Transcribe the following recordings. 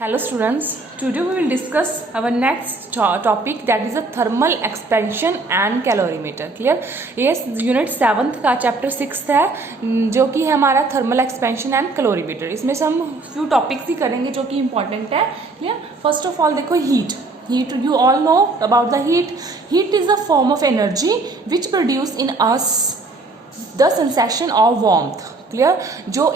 Hello students, today we will discuss our next topic, that is a thermal expansion and calorimeter. Clear? ये unit 7th का chapter 6 है जो कि है हमारा थर्मल एक्सपेंशन एंड कैलोरीमीटर. इसमें से हम फ्यू टॉपिक्स ही करेंगे जो कि इंपॉर्टेंट है. क्लियर? फर्स्ट ऑफ ऑल देखो heat. You all know about the heat. Heat is a form of energy which produce in us the sensation of warmth. Clear? जो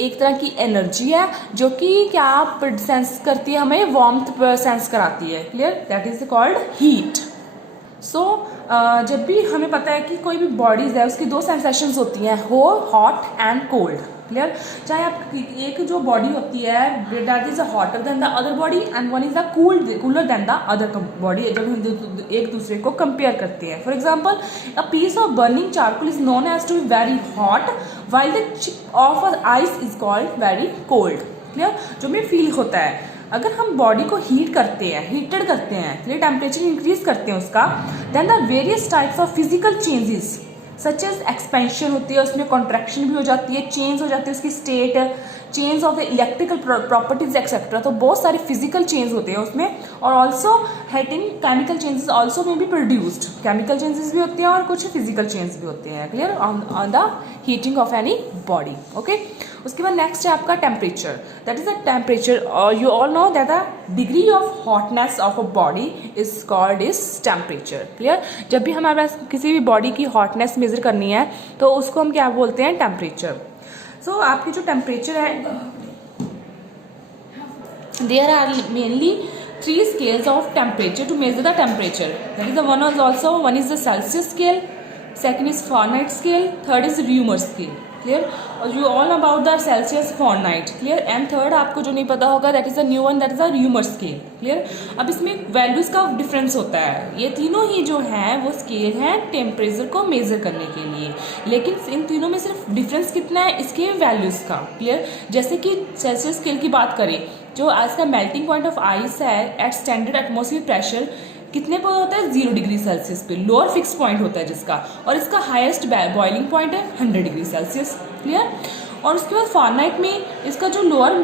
एक तरह की एनर्जी है जो कि क्या सेंस करती है, हमें वार्मथ सेंस कराती है. Clear? That is called heat. So जब भी हमें पता है कि कोई भी बॉडीज है उसकी दो सेंसेशंस होती हैं, हॉट एंड कोल्ड. क्लियर? चाहे आप एक जो बॉडी होती है that is hotter than the other body and one is the cooler than the other body, जब हम एक दूसरे को कंपेयर करते हैं. For example, a piece of burning charcoal is known as to be very hot while the chip of ice is called very cold. Clear? जो में feel होता है, अगर हम बॉडी को हीट करते हैं, हीटेड करते हैं, क्लियर, टेम्परेचर इंक्रीज करते हैं उसका, then the various types of physical changes such as expansion होती है, उसमें कॉन्ट्रैक्शन भी हो जाती है, चेंज हो जाती है उसकी state, change of the electrical properties etcetera. तो बहुत सारे फिजिकल चेंज होते हैं उसमें. और also hating chemical changes also में बी प्रोड्यूस्ड. केमिकल चेंजेस भी होते हैं और कुछ फिजिकल चेंज भी होते हैं. Clear? On the heating of any body. Okay. उसके बाद नेक्स्ट है आपका temperature. That is the temperature. You all know that the degree of hotness of a body is called is temperature. Clear? जब भी हमारे पास किसी भी बॉडी की हॉटनेस मेजर करनी है तो उसको हम क्या बोलते हैं? टेम्परेचर. सो आपकी जो टेम्परेचर है, there are mainly 3 scales of temperature to measure the temperature. That is the one is the Celsius scale, second is Fahrenheit scale, third is Reaumur scale. Clear? You all about the Celsius, Fahrenheit. Clear? And third आपको जो नहीं पता होगा, that is the new one, that is the Reaumur scale. Clear? अब इसमें values का difference होता है. ये तीनों ही जो हैं वो स्केल हैं टेम्परेचर को मेजर करने के लिए, लेकिन इन तीनों में सिर्फ डिफरेंस कितना है इसके वैल्यूज का. क्लियर? जैसे कि सेल्सियस स्केल की बात करें, जो आज का मेल्टिंग पॉइंट ऑफ आइस है एट स्टैंडर्ड एटमॉस्फेयर प्रेशर कितने पर होता है? 0 डिग्री सेल्सियस पे. लोअर फिक्स पॉइंट होता है जिसका, और इसका हाईएस्ट बॉइलिंग पॉइंट है 100 डिग्री सेल्सियस. क्लियर? और उसके बाद फारेनहाइट में इसका जो लोअर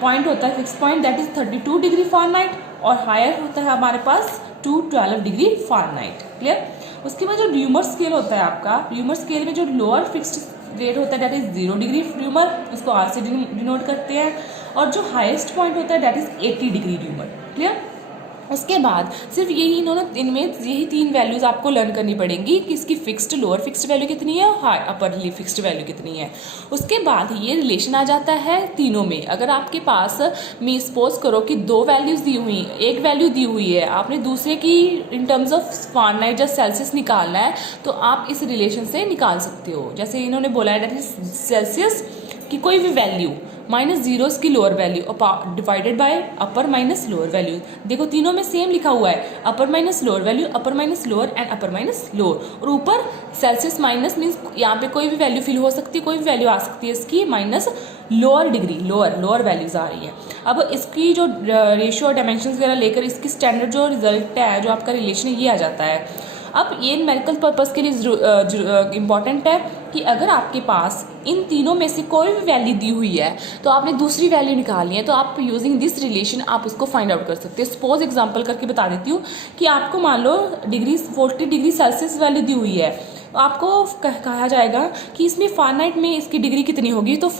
पॉइंट होता है fix point, that is 32 degree Fahrenheit, और हायर होता है हमारे पास 212 डिग्री फारेनहाइट. क्लियर? उसके बाद जो र्यूमर स्केल होता है आपका, र्यूमर स्केल में जो लोअर फिक्स्ड रेट होता है दैट इज 0 डिग्री र्यूमर, इसको आर से डिनोट करते हैं, और जो हाईएस्ट पॉइंट होता है that is 80 degree rumour. Clear? उसके बाद सिर्फ इनमें यही 3 वैल्यूज आपको लर्न करनी पड़ेंगी कि इसकी फिक्स्ड लोअर फिक्स्ड वैल्यू कितनी है और अपरली फिक्स्ड वैल्यू कितनी है. उसके बाद ये रिलेशन आ जाता है तीनों में. अगर आपके पास मैं सपोज करो कि 2 वैल्यूज दी हुई, एक वैल्यू दी हुई है, आपने दूसरे की इन टर्म्स ऑफ फारेनहाइट या सेल्सियस निकालना है, तो आप इस रिलेशन से निकाल सकते हो. जैसे इन्होंने बोला है दैट इज सेल्सियस की कोई भी वैल्यू -0 की lower value divided by upper minus lower value. देखो तीनों में सेम लिखा हुआ है, अपर minus lower value, upper minus lower and upper minus lower. और ऊपर सेल्सियस माइनस मीन्स यहाँ पे कोई भी वैल्यू फिल हो सकती है, कोई भी वैल्यू आ सकती है इसकी, minus lower degree, lower values आ रही है. अब इसकी जो रेशियो और डायमेंशन वगैरह लेकर इसकी स्टैंडर्ड जो रिजल्ट है, जो आपका रिलेशन है, ये आ जाता है. अब ये न्यूमेरिकल पर्पस के लिए इम्पॉर्टेंट है कि अगर आपके पास इन तीनों में से कोई भी वैल्यू दी हुई है तो आपने दूसरी वैल्यू निकालनी है, तो आप यूजिंग दिस रिलेशन आप उसको फाइंड आउट कर सकते हैं. सपोज एग्जांपल करके बता देती हूँ कि आपको मान लो 40 डिग्री सेल्सियस वैल्यू दी हुई है, तो आपको कहा जाएगा कि इसमें फारेनहाइट में इसकी डिग्री कितनी होगी, तो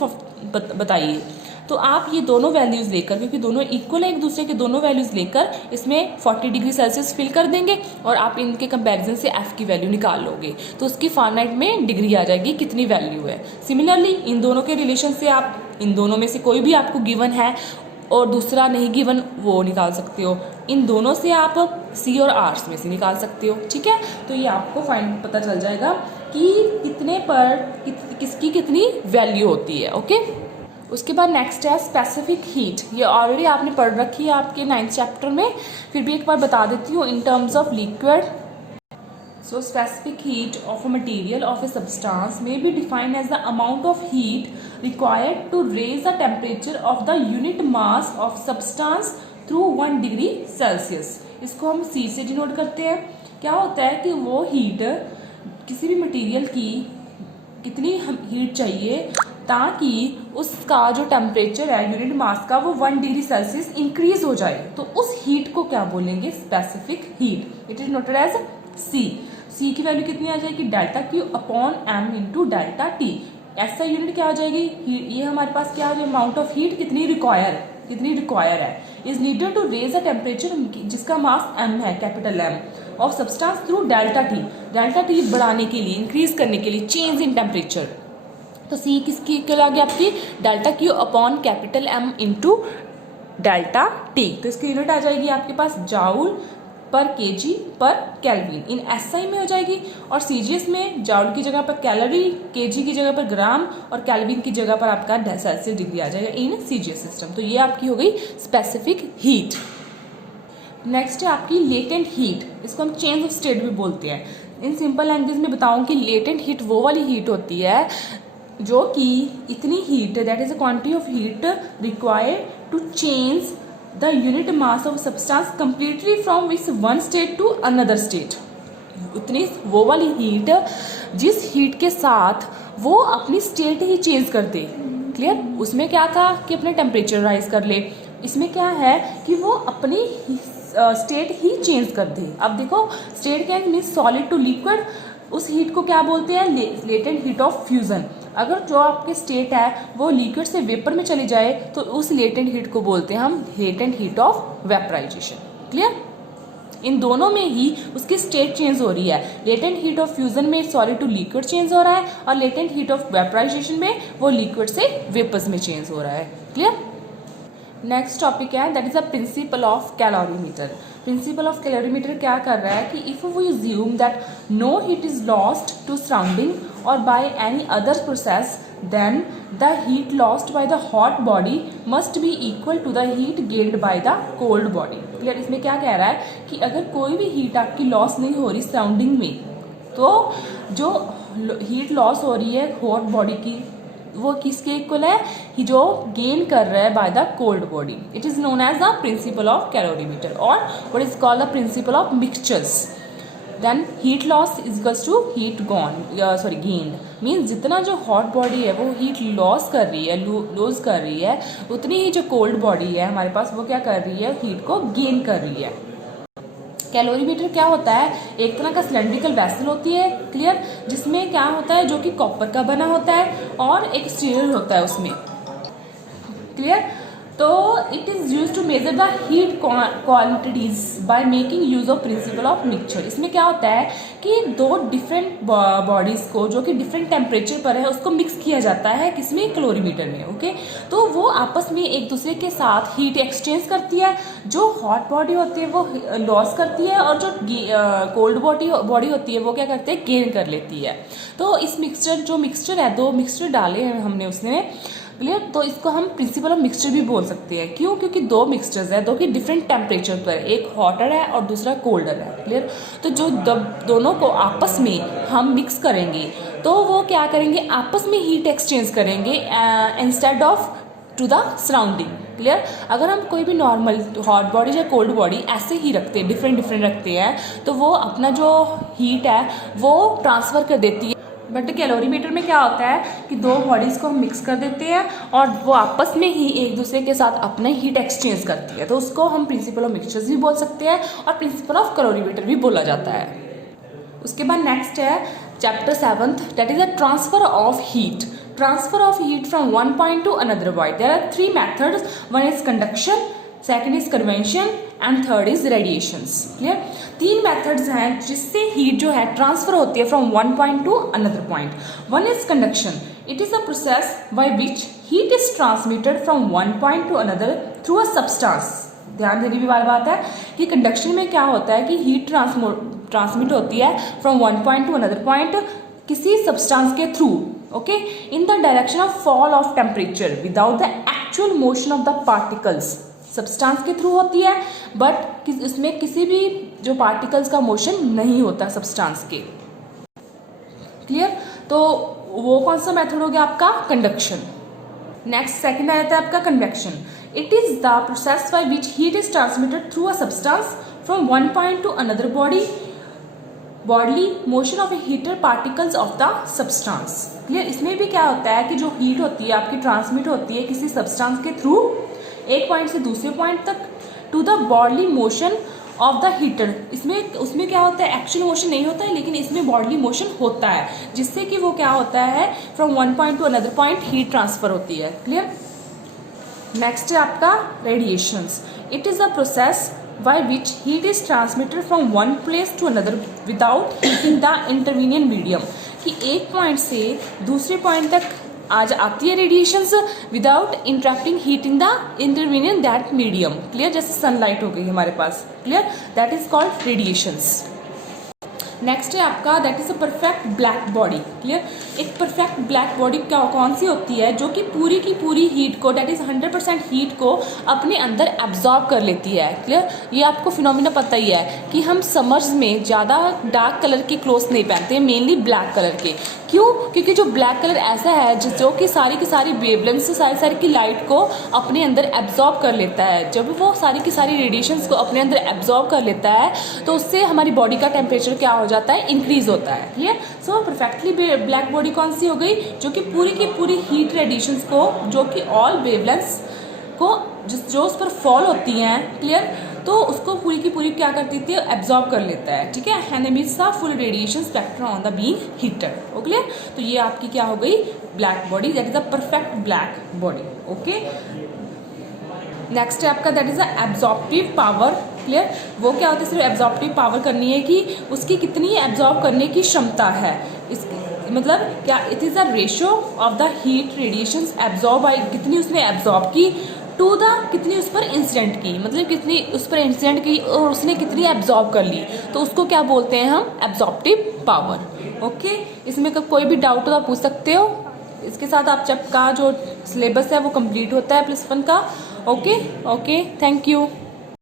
बताइए. तो आप ये दोनों वैल्यूज़ लेकर, क्योंकि दोनों इक्वल है एक दूसरे के, दोनों वैल्यूज़ लेकर इसमें 40 डिग्री सेल्सियस फिल कर देंगे और आप इनके कंपैरिजन से एफ की वैल्यू निकाल लोगे, तो उसकी फारेनहाइट में डिग्री आ जाएगी कितनी वैल्यू है. सिमिलरली इन दोनों के रिलेशन से आप इन दोनों में से कोई भी आपको गिवन है और दूसरा नहीं गिवन, वो निकाल सकते हो. इन दोनों से आप सी और आर्स में से निकाल सकते हो. ठीक है? तो ये आपको फाइंड पता चल जाएगा कि कितने पर किसकी कितनी वैल्यू होती है. ओके. उसके बाद नेक्स्ट है स्पेसिफिक हीट. ये ऑलरेडी आपने पढ़ रखी है आपके 9th चैप्टर में, फिर भी एक बार बता देती हूँ. In terms of liquid, so specific heat of a material of a substance may be defined as the amount of heat required to raise the temperature of the unit mass of substance through 1 degree Celsius. इसको हम सी से denote करते हैं. क्या होता है कि वो हीट किसी भी मटेरियल की कितनी हीट चाहिए ताकि उसका जो टेम्परेचर है यूनिट मास का वो 1 डिग्री सेल्सियस इंक्रीज हो जाए। तो उस हीट को क्या बोलेंगे? Specific heat. It is noted as C. C की वैल्यू कितनी आ जाएगी? Delta Q upon M into delta T. ऐसा यूनिट क्या हो जाएगी? ये हमारे पास क्या है? अमाउंट ऑफ हीट कितनी रिक्वायर है is needed to raise a temperature जिसका मास एम है, capital M, of substance through delta T. Delta T बढ़ाने के लिए, इंक्रीज करने के लिए, चेंज इन टेम्परेचर। तो सी किसकी के आगे आपकी delta Q upon capital M into delta T. तो इसकी यूनिट आ जाएगी आपके पास joule per KG per kelvin. In SI में हो जाएगी और सीजीएस में जाउल की जगह पर कैलोरी, केजी की जगह पर ग्राम और केल्विन की जगह पर आपका सेल्सियस डिग्री आ जाएगा इन सीजीएस सिस्टम। तो ये आपकी हो गई स्पेसिफिक हीट। नेक्स्ट है आपकी लेटेंट हीट। इसको हम चेंज ऑफ स्टेट भी बोलते हैं। इन सिंपल लैंग्वेज में बताऊं कि लेटेंट हीट वो वाली हीट होती है जो कि इतनी heat, that is a quantity of heat required to change the unit mass of substance completely from its one state to another state. उतनी वो वाली हीट जिस हीट के साथ वो अपनी स्टेट ही चेंज कर दे। क्लियर? उसमें क्या था कि अपने टेम्परेचर राइज कर ले, इसमें क्या है कि वो अपनी स्टेट ही चेंज कर दे। अब देखो स्टेट क्या मीन सॉलिड टू लिक्विड, उस हीट को क्या बोलते हैं? Latent heat of fusion. अगर जो आपके स्टेट है वो लिक्विड से वेपर में चली जाए तो उस लेटेंट हीट को बोलते हैं हम latent heat of vaporization. Clear? इन दोनों में ही उसकी स्टेट चेंज हो रही है। लेटेंट हीट ऑफ फ्यूजन में सॉलिड टू लिक्विड चेंज हो रहा है और लेटेंट हीट ऑफ वेपराइजेशन में वो लिक्विड से वेपर्स में चेंज हो रहा है। क्लियर? नेक्स्ट टॉपिक है that is a principle of calorimeter. Principle of calorimeter क्या कर रहा है कि if we assume that no heat is lost to surrounding और by any other process then the heat lost by the hot body must be equal to the heat gained by the cold body. Clear? इसमें क्या कह रहा है कि अगर कोई भी हीट आपकी लॉस नहीं हो रही सराउंडिंग में, तो जो हीट लॉस हो रही है हॉट बॉडी की वो किसके इक्वल है? कि जो गेन कर रहा है by the cold body. It is known as the principle of calorimeter और what is called the principle of mixtures. Then heat loss is equals to heat gain. Means जितना जो हॉट बॉडी है वो heat loss कर रही है, loose कर रही है, उतनी ही जो कोल्ड बॉडी है हमारे पास वो क्या कर रही है? हीट को गेन कर रही है। कैलोरीमीटर क्या होता है? एक तरह का सिलेंड्रिकल वेसल होती है। क्लियर? जिसमें क्या होता है? जो कि कॉपर का बना होता है और एक स्टील होता है उसमें। क्लियर? तो it is use to measure the heat quantities by making use of principle of mixture. इसमें क्या होता है कि दो डिफरेंट बॉडीज को जो कि डिफरेंट टेम्परेचर पर है उसको मिक्स किया जाता है किसमें? कैलोरीमीटर में। ओके? तो वो आपस में एक दूसरे के साथ हीट एक्सचेंज करती है। जो हॉट बॉडी होती है वो लॉस करती है और जो कोल्ड बॉडी होती है वो क्या करते हैं? गेन कर लेती है। तो इस मिक्सचर है, दो मिक्सचर डाले हैं हमने उसमें। क्लियर? तो इसको हम प्रिंसिपल ऑफ मिक्सचर भी बोल सकते हैं। क्यों? क्योंकि दो मिक्सचर्स है, दो की डिफरेंट टेम्परेचर पर, एक हॉटर है और दूसरा कोल्डर है। क्लियर? तो जो दोनों को आपस में हम मिक्स करेंगे तो वो क्या करेंगे? आपस में हीट एक्सचेंज करेंगे instead of to the surrounding. Clear? अगर हम कोई भी नॉर्मल हॉट बॉडी या कोल्ड बॉडी ऐसे ही रखते हैं, डिफरेंट रखते हैं, तो वो अपना जो हीट है वो ट्रांसफ़र कर देती है। बट कैलोरीमीटर में क्या होता है कि दो बॉडीज़ को हम मिक्स कर देते हैं और वो आपस में ही एक दूसरे के साथ अपना हीट एक्सचेंज करती है। तो उसको हम प्रिंसिपल ऑफ मिक्सचर्स भी बोल सकते हैं और प्रिंसिपल ऑफ कैलोरीमीटर भी बोला जाता है। उसके बाद नेक्स्ट है chapter 7th that is a transfer of heat. Transfer of heat from one point to another point. There are 3 methods. One is conduction, second is convention and third is radiations. Clear? 3 methods हैं जिससे heat जो है transfer होती है from one point to another point. One is conduction. It is a process by which heat is transmitted from one point to another through a substance. ध्यान देने की बात है कि कंडक्शन में क्या होता है कि हीट ट्रांसमिट होती है from one point to another point किसी सब्सटेंस के through. Okay? In the direction of fall of temperature without the actual motion of the particles. Substance के थ्रू होती है बट इसमें किसी भी जो पार्टिकल्स का मोशन नहीं होता सब्सटेंस के। क्लियर? तो वो कौन सा मेथड हो गया आपका? कंडक्शन। नेक्स्ट सेकंड आ जाता है आपका convection. It is the process by which heat is transmitted through a substance from one point to another body bodily motion of A heater particles of the substance. Clear, इसमें भी क्या होता है कि जो हीट होती है आपकी ट्रांसमिट होती है किसी सब्सटेंस के थ्रू एक पॉइंट से दूसरे पॉइंट तक to the bodily motion of the heater. इसमें उसमें क्या होता है, एक्शन मोशन नहीं होता है, लेकिन इसमें बॉडली मोशन होता है जिससे कि वो क्या होता है, from one point to another point heat transfer होती है। क्लियर। नेक्स्ट है आपका radiations. It is a process by which heat is transmitted from one place to another without heating the intervening medium। कि एक पॉइंट से दूसरे point तक आज आती है radiations without interrupting heating the intervening that medium. Clear, जैसे sunlight हो गई हमारे पास। Clear, that is called radiations. Next है आपका that is a perfect black body. Clear, एक परफेक्ट ब्लैक बॉडी क्या कौन सी होती है, जो कि पूरी की पूरी हीट को दैट इज 100% हीट को अपने अंदर एब्जॉर्ब कर लेती है। क्लियर, ये आपको फिनोमिना पता ही है कि हम समर्स में ज़्यादा डार्क कलर के क्लोथ्स नहीं पहनते, मेनली ब्लैक कलर के। क्यों? क्योंकि जो ब्लैक कलर ऐसा है जो कि सारी की सारी वेवलेंथ से सारी की लाइट को अपने अंदर एब्जॉर्ब कर लेता है। जब वो सारी की सारी रेडिएशंस को अपने अंदर एब्जॉर्ब कर लेता है तो उससे हमारी बॉडी का टेम्परेचर क्या हो जाता है, इंक्रीज होता है। क्लियर, सो परफेक्टली ब्लैक बॉडी कौन सी हो गई, जो कि पूरी की पूरी हीट रेडिएशंस को, जो कि ऑल वेवलेंथ्स को जो उस पर फॉल होती हैं, क्लियर, तो उसको पूरी की पूरी क्या कर देती है, एब्जॉर्ब कर लेता है। ठीक है, and emits the full radiation spectrum on the being heater. Okay, तो ये आपकी क्या हो गई, black body, that is the perfect black body. Okay, next है आपका that is the absorptive power. Clear, वो क्या होता है, सिर्फ एब्जॉर्प्टिव पावर करनी है कि उसकी कितनी एब्जॉर्ब करने की क्षमता है। इसकी मतलब क्या, it is the ratio of the heat radiations absorb by, कितनी उसने एब्जॉर्ब की, टू द कितनी उस पर इंसिडेंट की, मतलब कितनी उस पर इंसिडेंट की और उसने कितनी एब्जॉर्ब कर ली, तो उसको क्या बोलते हैं हम, एब्जॉर्प्टिव पावर। ओके, इसमें कोई भी डाउट हो तो पूछ सकते हो। इसके साथ आप जब का जो सिलेबस है वो कंप्लीट होता है +1 का। Okay, thank you.